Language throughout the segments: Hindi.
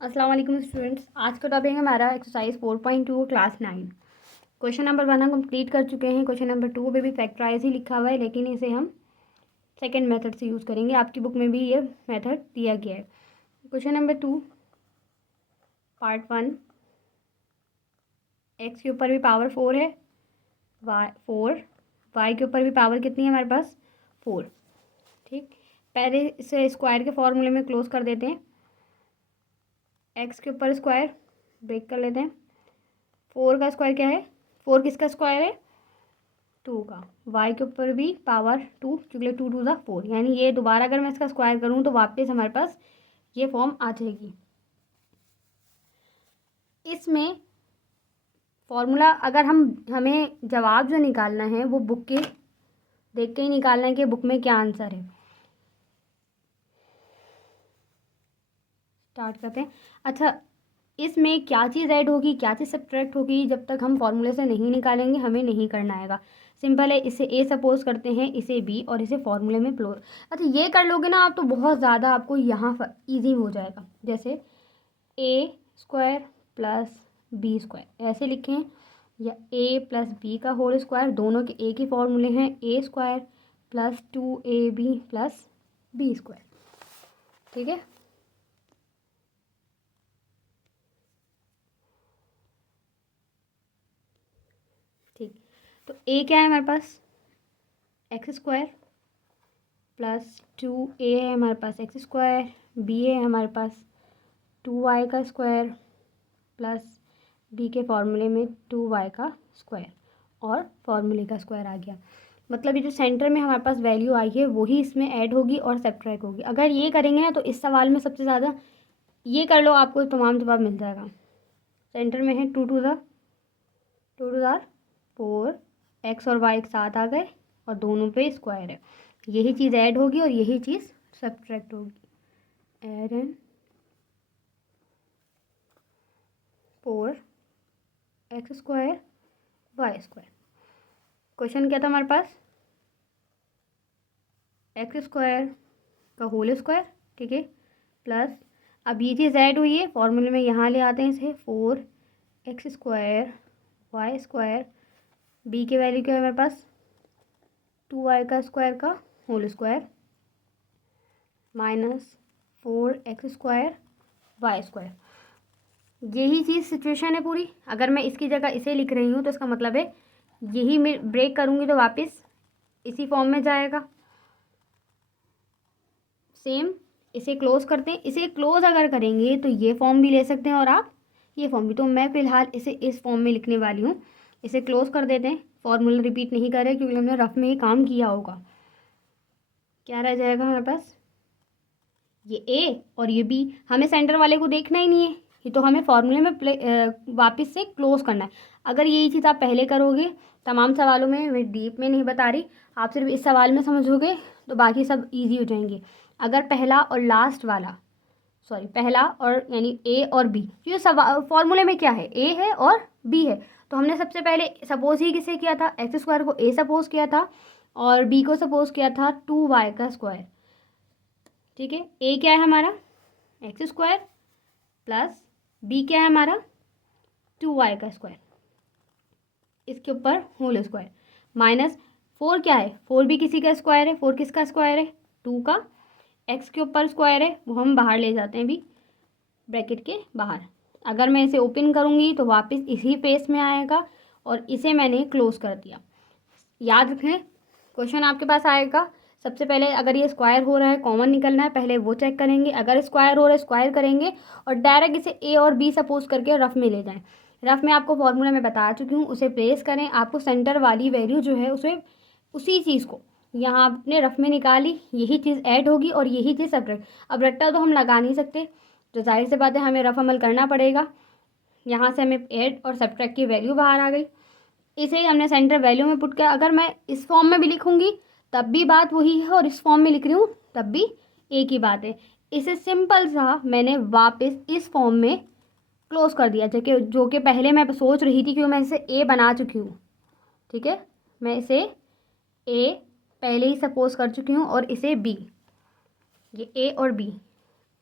अस्सलाम वालेकुम स्टूडेंट्स। आज का टॉपिक है हमारा एक्सरसाइज 4.2 क्लास 9। क्वेश्चन नंबर 1 हम कंप्लीट कर चुके हैं। क्वेश्चन नंबर 2 पे भी फैक्टराइज ही लिखा हुआ है, लेकिन इसे हम सेकंड मेथड से यूज़ करेंगे। आपकी बुक में भी ये मेथड दिया गया है। क्वेश्चन नंबर 2 पार्ट 1, एक्स के ऊपर भी पावर 4 है, वाई के ऊपर भी पावर कितनी है हमारे पास 4। ठीक, पहले इसे स्क्वायर के फॉर्मूले में क्लोज कर देते हैं। एक्स के ऊपर स्क्वायर ब्रेक कर लेते हैं। 4 का स्क्वायर क्या है, 4 किसका स्क्वायर है 2 का। वाई के ऊपर भी पावर 2, क्योंकि 2 2 ज़ा 4, यानी ये दोबारा अगर मैं इसका स्क्वायर करूँ तो वापस हमारे पास ये फॉर्म आ जाएगी। इसमें फॉर्मूला अगर हमें जवाब जो निकालना है वो बुक के देख के ही निकालना है कि बुक में क्या आंसर है। स्टार्ट करते हैं। अच्छा, इसमें क्या चीज़ ऐड होगी क्या चीज़ सब्ट्रैक्ट होगी, जब तक हम फॉर्मूले से नहीं निकालेंगे हमें नहीं करना आएगा। सिंपल है, इसे ए सपोज करते हैं, इसे बी, और इसे फॉर्मूले में प्लोर। अच्छा, ये कर लोगे ना आप तो बहुत ज़्यादा आपको यहाँ ईजी हो जाएगा। जैसे A square plus B square ऐसे लिखें, या ए प्लस बी का होल स्क्वायर, दोनों के एक ही फॉर्मूले हैं, A square plus 2ab plus B square. ठीक है, ठीक। तो ए क्या है हमारे पास एक्स स्क्वायर प्लस 2a है हमारे पास एक्स स्क्वायर, बी है हमारे पास 2y का स्क्वायर प्लस बी के फॉर्मूले में 2y का स्क्वायर, और फॉर्मूले का स्क्वायर आ गया। मतलब ये जो सेंटर में हमारे पास वैल्यू आई है वही इसमें ऐड होगी और सब्ट्रैक्ट होगी। अगर ये करेंगे ना तो इस सवाल में सबसे ज़्यादा ये कर लो, आपको तमाम जवाब मिल जाएगा। सेंटर में है 2 2 ज़ार 4, एक्स और वाई एक साथ आ गए और दोनों पे स्क्वायर है। यही चीज़ ऐड होगी और यही चीज़ सब्ट्रैक्ट होगी। Add and 4 X square Y square. Question क्या था हमारे पास, एक्स स्क्वायर का होल स्क्वायर, ठीक है, प्लस अब ये चीज़ ऐड हुई है फॉर्मूले में, यहाँ ले आते हैं इसे 4 X square Y square, B की वैल्यू क्या है हमारे पास 2y का स्क्वायर का whole square minus 4 X square Y square. यही चीज़ सिचुएशन है पूरी। अगर मैं इसकी जगह इसे लिख रही हूँ तो इसका मतलब है यही मैं ब्रेक करूँगी तो वापस इसी फॉर्म में जाएगा। सेम इसे क्लोज करते हैं। इसे क्लोज अगर करेंगे तो ये फॉर्म भी ले सकते हैं और आप ये फॉर्म भी। तो मैं फ़िलहाल इसे इस फॉर्म में लिखने वाली हूँ। इसे क्लोज कर देते हैं, फॉर्मूला रिपीट नहीं कर रहे क्योंकि हमने रफ में ही काम किया होगा। क्या रह जाएगा हमारे पास, ये ए और ये बी। हमें सेंटर वाले को देखना ही नहीं है, ये तो हमें फॉर्मूले में वापस से क्लोज करना है। अगर यही चीज़ आप पहले करोगे, तमाम सवालों में मैं डीप में नहीं बता रही, आप सिर्फ इस सवाल में समझोगे तो बाकी सब इजी हो जाएंगे। अगर पहला और लास्ट वाला पहला और यानी ए और बी, ये सवाल फॉर्मूले में क्या है ए है और बी है, तो हमने सबसे पहले सपोज ही किसे किया था, एक्स स्क्वायर को ए सपोज किया था और बी को सपोज किया था 2y का स्क्वायर। ठीक है, ए क्या है हमारा एक्स स्क्वायर प्लस बी क्या है हमारा 2y का स्क्वायर, इसके ऊपर होल स्क्वायर माइनस 4 क्या है 4 भी किसी का स्क्वायर है। 4 किसका स्क्वायर है 2 का, एक्स के ऊपर स्क्वायर है वो हम बाहर ले जाते हैं भी ब्रैकेट के बाहर। अगर मैं इसे ओपन करूँगी तो वापस इसी पेज में आएगा और इसे मैंने क्लोज कर दिया। याद रखें, क्वेश्चन आपके पास आएगा, सबसे पहले अगर ये स्क्वायर हो रहा है कॉमन निकलना है, पहले वो चेक करेंगे। अगर स्क्वायर हो रहा है स्क्वायर करेंगे और डायरेक्ट इसे ए और बी सपोज करके रफ में ले जाएं। रफ में आपको फॉर्मूला में बता चुकी हूँ, उसे प्लेस करें। आपको सेंटर वाली वैल्यू जो है उसमें उसी चीज़ को यहाँ आपने रफ में निकाली, यही चीज़ ऐड होगी और यही चीज़ सब्ट्रैक्ट। अब रट्टा तो हम लगा नहीं सकते, तो जाहिर सी बात है हमें रफ अमल करना पड़ेगा। यहाँ से हमें ऐड और सब्ट्रैक्ट की वैल्यू बाहर आ गई, इसे हमने सेंटर वैल्यू में पुट किया। अगर मैं इस फॉर्म में भी लिखूंगी तब भी बात वही है और इस फॉर्म में लिख रही हूँ तब भी एक ही बात है। इसे सिंपल सा मैंने वापस इस फॉर्म में क्लोज कर दिया, जो कि पहले मैं सोच रही थी क्योंकि मैं इसे ए बना चुकी हूँ। ठीक है, मैं इसे ए पहले ही सपोज कर चुकी हूँ और इसे बी, ये ए और बी।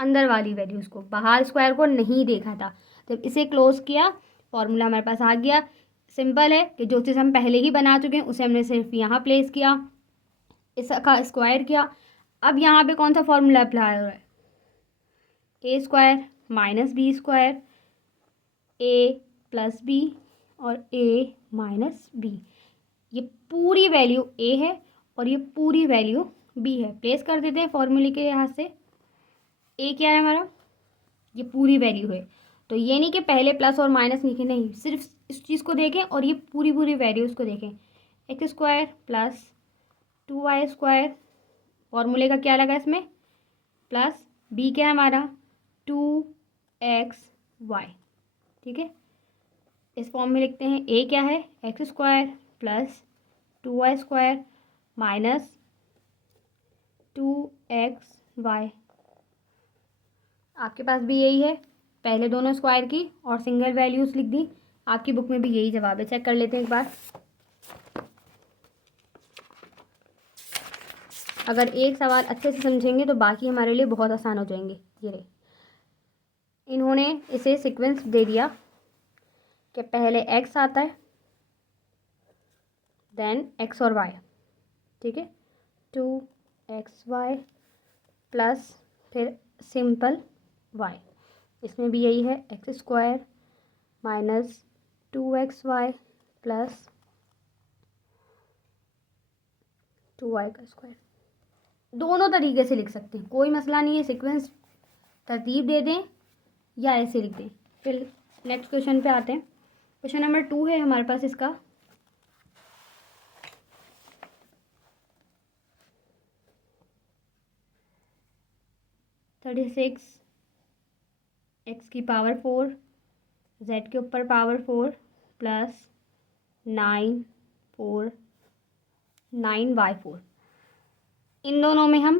अंदर वाली वैल्यूज़ को, बाहर स्क्वायर को नहीं देखा था। जब इसे क्लोज किया फॉर्मूला हमारे पास आ गया। सिंपल है कि जो चीज़ हम पहले ही बना चुके हैं उसे हमने सिर्फ यहाँ प्लेस किया, इसका स्क्वायर किया। अब यहाँ पे कौन सा फॉर्मूला अप्लाई हो रहा है, A square minus B square, A plus B और ए माइनस बी। ये पूरी वैल्यू ए है और ये पूरी वैल्यू बी है। प्लेस कर देते हैं फॉर्मूले के लिहाज से। ए क्या है हमारा, ये पूरी वैल्यू है। तो ये नहीं कि पहले प्लस और माइनस लिखे, नहीं, सिर्फ इस चीज़ को देखें और ये पूरी पूरी वैल्यूज़ को देखें। X square plus 2y square, फॉर्मूले का क्या लगा इसमें, प्लस बी क्या है हमारा 2xy। ठीक है, इस फॉर्म में लिखते हैं। ए क्या है, x square plus 2y square minus 2xy। आपके पास भी यही है, पहले दोनों स्क्वायर की और सिंगल वैल्यूज़ लिख दी। आपकी बुक में भी यही जवाब है, चेक कर लेते हैं एक बार। अगर एक सवाल अच्छे से समझेंगे तो बाकी हमारे लिए बहुत आसान हो जाएंगे। ये रहे, इन्होंने इसे सीक्वेंस दे दिया कि पहले x आता है, देन x और y। ठीक है, 2xy प्लस फिर सिंपल y। इसमें भी यही है, x square minus 2xy plus 2y का स्क्वायर। दोनों तरीके से लिख सकते हैं, कोई मसला नहीं है। सीक्वेंस तरतीब दे दें या ऐसे लिख दें। फिर नेक्स्ट क्वेश्चन पे आते हैं। क्वेश्चन नंबर 2 है हमारे पास इसका। थर्टी सिक्स एक्स की पावर 4 जेड के ऊपर पावर 4 प्लस 9y4। इन दोनों में हम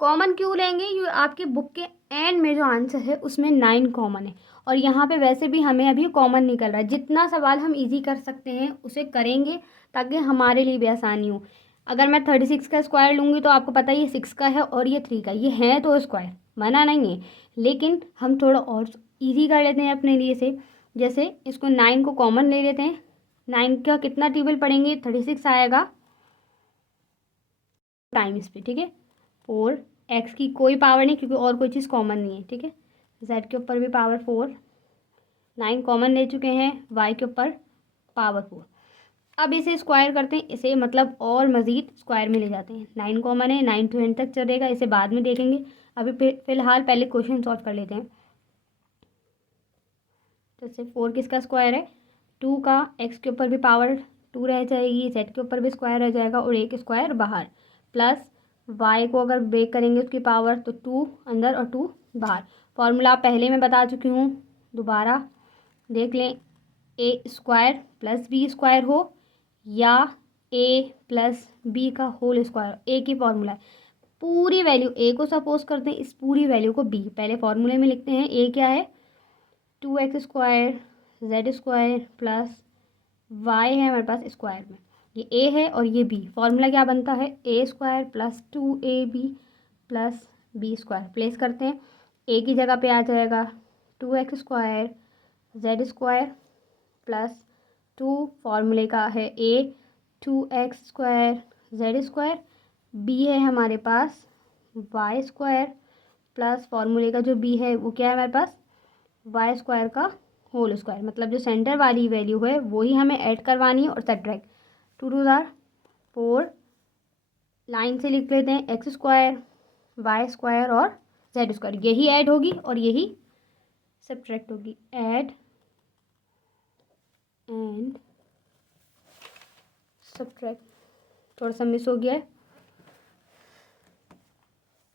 कॉमन क्यों लेंगे, ये आपके बुक के एंड में जो आंसर है उसमें 9 कॉमन है और यहाँ पे वैसे भी हमें अभी कॉमन निकल रहा है। जितना सवाल हम इजी कर सकते हैं उसे करेंगे ताकि हमारे लिए भी आसानी हो। अगर मैं 36 का स्क्वायर लूँगी तो आपको पता है ये 6 का है और ये 3 का, ये है तो स्क्वायर, मना नहीं है, लेकिन हम थोड़ा और ईजी कर लेते हैं अपने लिए से। जैसे इसको 9 को कॉमन ले लेते हैं। 9 का कितना टेबल पढ़ेंगे, 36 आएगा टाइम इस पर। ठीक है, 4 एक्स की कोई पावर नहीं क्योंकि और कोई चीज़ कॉमन नहीं है। ठीक है, जेड के ऊपर भी पावर 4, 9 कॉमन ले चुके हैं, वाई के ऊपर पावर 4। अब इसे स्क्वायर करते हैं, इसे मतलब और मज़ीद स्क्वायर में ले जाते हैं। 9 कॉमन है, 9 टू एंड तक चलेगा, इसे बाद में देखेंगे। अभी फ़िलहाल पहले क्वेश्चन सॉल्व कर लेते हैं। जैसे 4 किसका स्क्वायर है, 2 का, एक्स के ऊपर भी पावर 2 रह जाएगी, जेड के ऊपर भी स्क्वायर रह जाएगा और एक स्क्वायर बाहर, प्लस वाई को अगर ब्रेक करेंगे उसकी पावर तो 2 अंदर और 2 बाहर। फॉर्मूला पहले मैं बता चुकी हूँ, दोबारा देख लें। ए स्क्वायर प्लस बी स्क्वायर हो या ए प्लस बी का होल स्क्वायर, ए की फॉर्मूला है। पूरी वैल्यू ए को सपोज करते हैं, इस पूरी वैल्यू को बी, पहले फॉर्मूले में लिखते हैं। ए क्या है, 2x square Z square plus Y है हमारे पास स्क्वायर में, ये ए है और ये बी। फॉर्मूला क्या बनता है, A square plus 2ab plus B square. Place करते हैं, ए की जगह पे आ जाएगा 2x square Z square plus 2, फॉर्मूले का है A 2x square Z square, B है हमारे पास वाई स्क्वायर प्लस फॉर्मूले का जो बी है वो क्या है हमारे पास, वाई स्क्वायर का होल स्क्वायर। मतलब जो सेंटर वाली वैल्यू है वही हमें ऐड करवानी है और सब्ट्रैक्ट। 2 2 4, लाइन से लिख लेते हैं, एक्स स्क्वायर वाई स्क्वायर और जेड स्क्वायर, यही ऐड होगी और यही सब्ट्रैक्ट होगी। ऐड एंड सब्ट्रैक्ट, थोड़ा सा मिस हो गया है,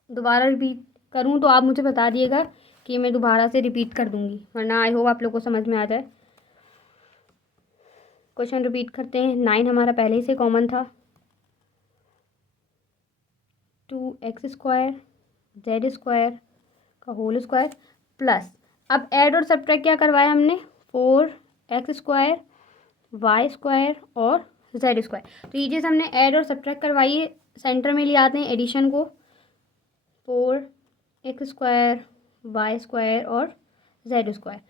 दोबारा रिपीट करूँ तो आप मुझे बता दिएगा कि मैं दोबारा से रिपीट कर दूँगी, वरना आई होप आप लोग को समझ में आ जाए। क्वेश्चन रिपीट करते हैं। 9 हमारा पहले से कॉमन था, 2x स्क्वायर जेड स्क्वायर का होल स्क्वायर प्लस, अब ऐड और सब्ट्रैक्ट क्या करवाया हमने, 4x स्क्वायर वाई स्क्वायर और जेड स्क्वायर। तो ये चीज़ हमने ऐड और सब्ट्रैक्ट करवाई है, सेंटर में ले आते हैं एडिशन को। 4x स्क्वायर वाई स्क्वायर और जेड स्क्वायर।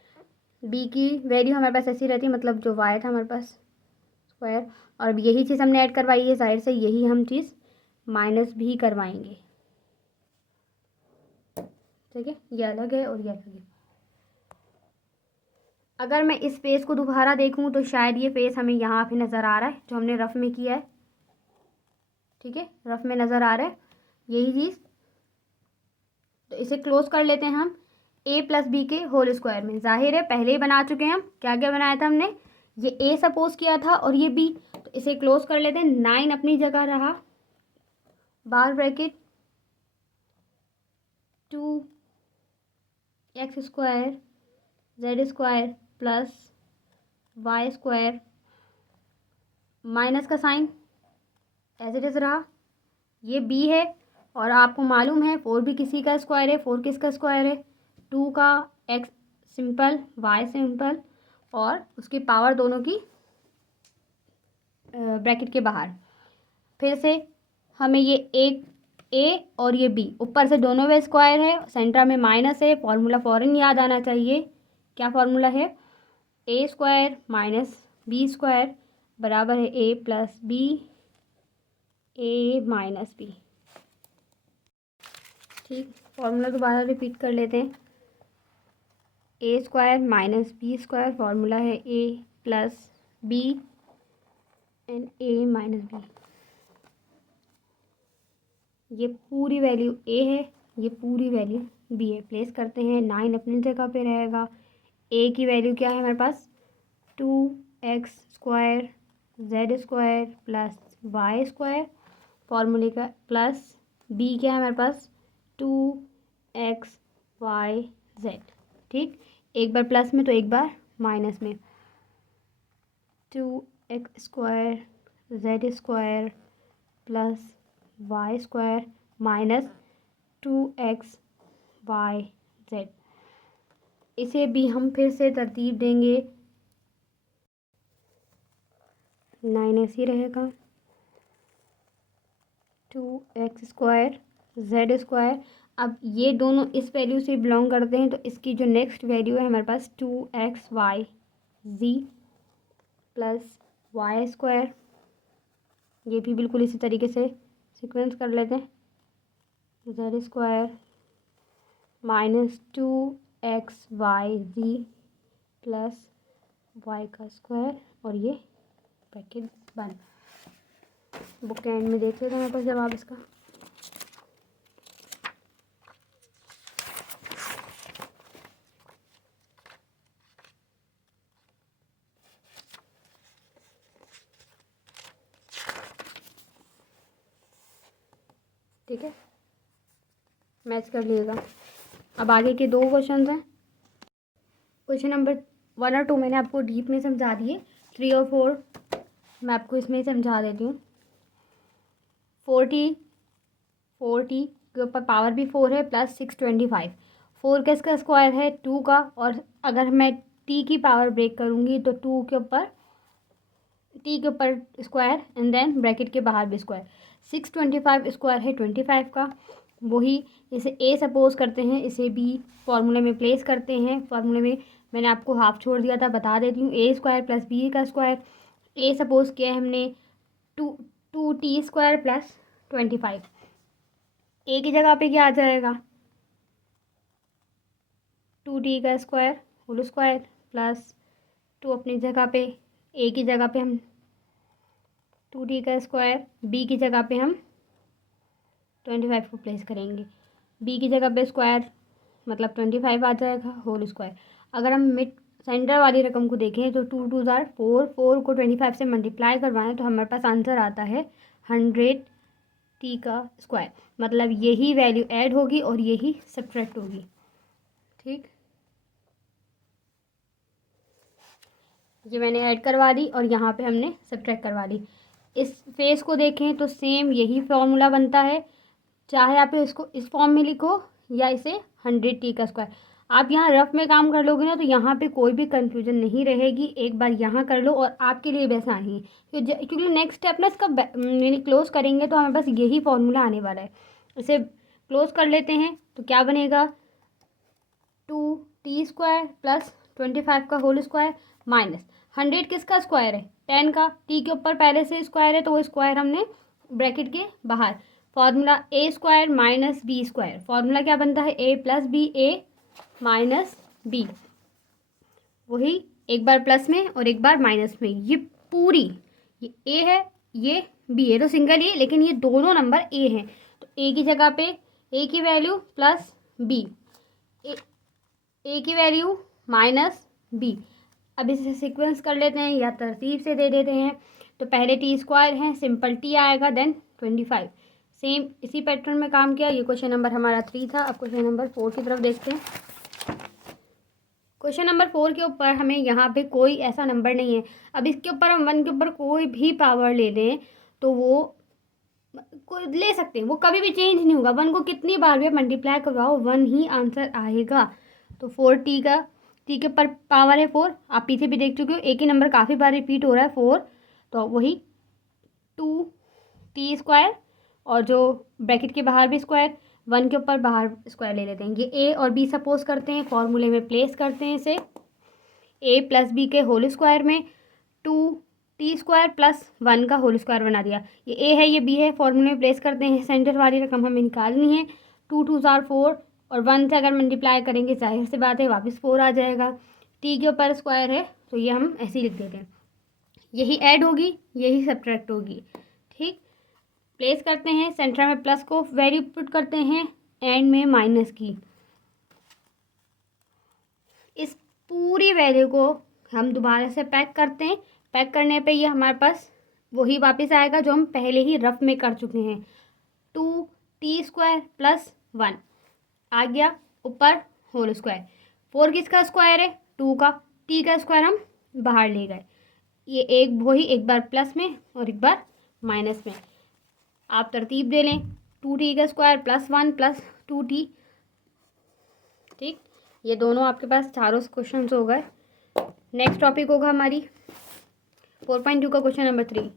बी की वैल्यू हमारे पास ऐसी रहती है, मतलब जो वाई था हमारे पास स्क्वायर, और अब यही चीज़ हमने ऐड करवाई है, जाहिर से यही हम चीज़ माइनस भी करवाएंगे। ठीक है, ये अलग है और ये अलग है। अगर मैं इस फेस को दोबारा देखूं तो शायद ये फेस हमें यहाँ पे नज़र आ रहा है जो हमने रफ़ में किया है। ठीक है, रफ़ में नज़र आ रहा है यही चीज़। तो इसे क्लोज कर लेते हैं हम a प्लस बी के होल स्क्वायर में। जाहिर है पहले ही बना चुके हैं हम, क्या क्या बनाया था हमने, ये a सपोज किया था और ये b। तो इसे क्लोज कर लेते हैं। 9 अपनी जगह रहा, बार bracket 2x square Z square plus Y square, minus का साइन एज इट इज़ रहा। ये b है और आपको मालूम है 4 भी किसी का स्क्वायर है। 4 किसका स्क्वायर है, 2 का, x सिंपल, y सिंपल, और उसकी पावर दोनों की ब्रैकेट के बाहर। फिर से हमें ये एक a और ये b, ऊपर से दोनों में स्क्वायर है, सेंटर में माइनस है। फॉर्मूला फ़ौरन याद आना चाहिए, क्या फॉर्मूला है, a square minus b square बराबर है a plus b, a minus b। ठीक, फॉर्मूला दोबारा रिपीट कर लेते हैं। A square minus B square, formula है A plus B and A minus B. ये पूरी वैल्यू ए है, ये पूरी वैल्यू बी है। प्लेस करते हैं, 9 अपनी जगह पे रहेगा। ए की वैल्यू क्या है हमारे पास, 2x square Z square plus Y square, फॉर्मूले का प्लस बी क्या है हमारे पास, 2x वाई जेड। ठीक, एक बार प्लस में तो एक बार माइनस में। 2x square Z square plus Y square minus 2x Y Z. इसे भी हम फिर से तरतीब देंगे, 9 ऐसे ही रहेगा। 2x स्क्वायर जेड स्क्वायर, अब ये दोनों इस वैल्यू से बिलोंग करते हैं, तो इसकी जो नेक्स्ट वैल्यू है हमारे पास 2x Y G plus Y square. ये भी बिल्कुल इसी तरीके से सीक्वेंस कर लेते हैं, Z square minus 2x Y G plus Y का स्क्वायर, और ये ब्रैकेट बंद। बुक के एंड में देख लेते हैं हमारे पास जवाब इसका। ठीक है, मैच कर लीजिएगा। अब आगे के 2 क्वेश्चन हैं। क्वेश्चन नंबर 1 और 2 मैंने आपको डीप में समझा दिए, 3 और 4 मैं आपको इसमें समझा देती हूँ। 40 के ऊपर पावर भी 4 है प्लस 625। 4 किसका स्क्वायर है, 2 का, और अगर मैं t की पावर ब्रेक करूँगी तो 2 के ऊपर t के ऊपर स्क्वायर एंड देन ब्रैकेट के बाहर भी स्क्वायर। 625 स्क्वायर है 25 का, वही इसे a सपोज करते हैं, इसे b फॉर्मूले में प्लेस करते हैं। फॉर्मूले में मैंने आपको हाफ छोड़ दिया था, बता देती हूँ, a स्क्वायर प्लस b का स्क्वायर। a सपोज किया है हमने 2t स्क्वायर प्लस 25। a की जगह पे क्या आ जाएगा, 2t का स्क्वायर होल स्क्वायर प्लस 2 अपनी जगह पे, a की जगह पे हम 2t का स्क्वायर, b की जगह पे हम 25 को प्लेस करेंगे। b की जगह पे स्क्वायर मतलब 25 आ जाएगा होल स्क्वायर। अगर हम मिड सेंटर वाली रकम को देखें तो 2 2 ज़ार 4, 4 को 25 से मल्टीप्लाई करवाएं तो हमारे पास आंसर आता है 100t का स्क्वायर। मतलब यही वैल्यू ऐड होगी और यही सब्ट्रैक्ट होगी। ठीक, ये मैंने ऐड करवा दी और यहाँ पे हमने सब्ट्रैक्ट करवा दी। इस फेस को देखें तो सेम यही फॉर्मूला बनता है, चाहे आप इसको इस फॉर्म में लिखो या इसे 100t का स्क्वायर। आप यहाँ रफ में काम कर लोगे ना तो यहाँ पे कोई भी कंफ्यूजन नहीं रहेगी। एक बार यहाँ कर लो और आपके लिए भी आसान ही, क्योंकि नेक्स्ट स्टेप ना इसका यानी क्लोज करेंगे तो हमें बस यही फॉर्मूला आने वाला है। इसे क्लोज कर लेते हैं तो क्या बनेगा, 2t² प्लस 25 का होल स्क्वायर माइनस 100 किसका स्क्वायर है, 10 का, t के ऊपर पहले से स्क्वायर है तो वो स्क्वायर हमने ब्रैकेट के बाहर। Formula a² minus b², formula क्या बनता है, a plus B, a minus B, वही एक बार प्लस में और एक बार माइनस में। ये पूरी, ये a है, ये b है, तो सिंगल ही, लेकिन ये दोनों नंबर a हैं, तो a की जगह पे a की वैल्यू प्लस b, a की वैल्यू माइनस b। अब इसे सीक्वेंस कर लेते हैं या तरतीब से दे देते हैं। तो पहले t² है, सिंपल t आएगा, देन 25। सेम इसी पैटर्न में काम किया। ये क्वेश्चन नंबर हमारा 3 था। अब क्वेश्चन नंबर 4 की तरफ देखते हैं। क्वेश्चन नंबर 4 के ऊपर हमें यहाँ पे कोई ऐसा नंबर नहीं है। अब इसके ऊपर हम 1 के ऊपर कोई भी पावर ले लें तो वो कोई ले सकते हैं, वो कभी भी चेंज नहीं होगा। 1 को कितनी बार भी मल्टीप्लाई करवाओ 1 ही आंसर आएगा। तो 4t का, t के ऊपर पावर है 4, आप पीछे भी देख चुके हो, एक ही नंबर काफ़ी बार रिपीट हो रहा है 4, तो वही 2t² और जो ब्रैकेट के बाहर भी स्क्वायर, 1 के ऊपर बाहर स्क्वायर ले लेते हैं। ये a और b सपोज करते हैं, फॉर्मूले में प्लेस करते हैं इसे, a प्लस बी के होल स्क्वायर में 2t² प्लस 1 का होल स्क्वायर बना दिया। ये a है, ये b है, फॉर्मूले में प्लेस करते हैं। सेंटर वाली रकम हमें निकालनी है, 2 2 4 और 1 से अगर मल्टीप्लाई करेंगे जाहिर सी बात है वापस 4 आ जाएगा। t के ऊपर स्क्वायर है तो ये हम ऐसे ही लिख देते हैं, यही ऐड होगी, यही सब्ट्रैक्ट होगी। ठीक, प्लेस करते हैं, सेंटर में प्लस को वैल्यू पुट करते हैं, एंड में माइनस की। इस पूरी वैल्यू को हम दोबारा से पैक करते हैं। पैक करने पे ये हमारे पास वही वापस आएगा जो हम पहले ही रफ में कर चुके हैं। 2t² प्लस 1 आ गया, ऊपर होल स्क्वायर। 4 किसका स्क्वायर है, 2 का, t का स्क्वायर हम बाहर ले गए। ये एक वही, एक बार प्लस में और एक बार माइनस में। आप तरतीब दे लें, 2t का स्क्वायर प्लस 1 प्लस 2t। ठीक, ये दोनों आपके पास चारों क्वेश्चन हो गए। नेक्स्ट टॉपिक होगा हमारी 4.2 का क्वेश्चन नंबर 3।